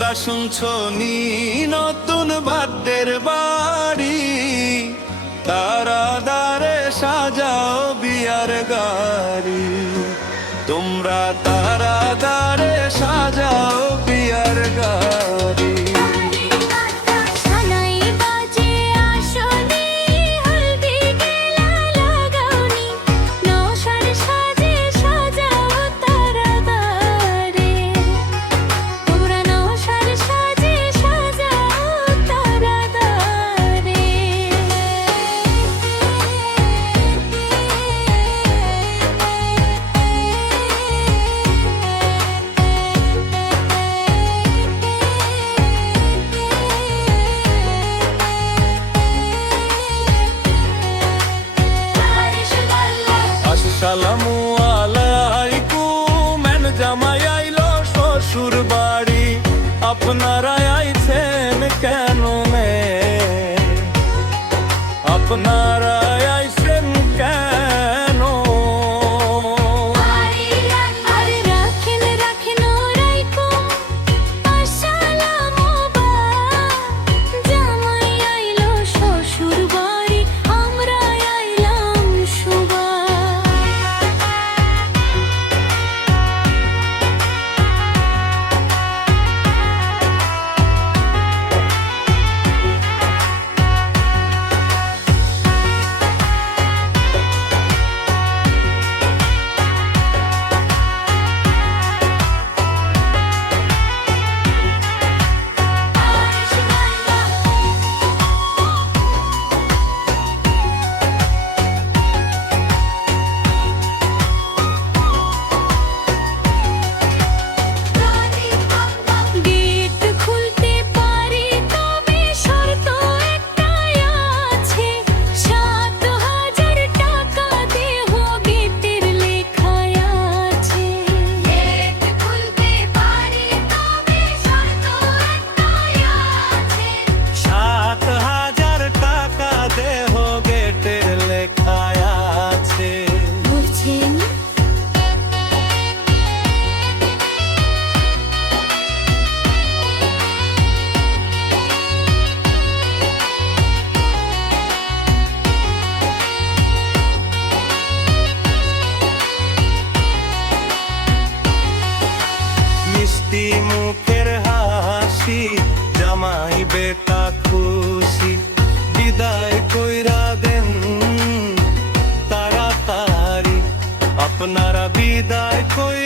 তোমরা শুনছো নি নতুন ভাদ্রের বাড়ি, তারা দারে সাজাও বিয়ার গাড়ি। তোমরা তারা দারে সাজাও বিয়ার গাড়ি। আসসালামু আলাইকুম, এন জামাই আইলো শ্বশুর বাড়ি, আপনারা আইছেন কেন মে? আপনারা আইছেন কেন? মিষ্টি মুখের হাসি, জামাই বেটা খুশি, বিদায় কইরা দেন তাড়াতাড়ি, আপনারা বিদায় কই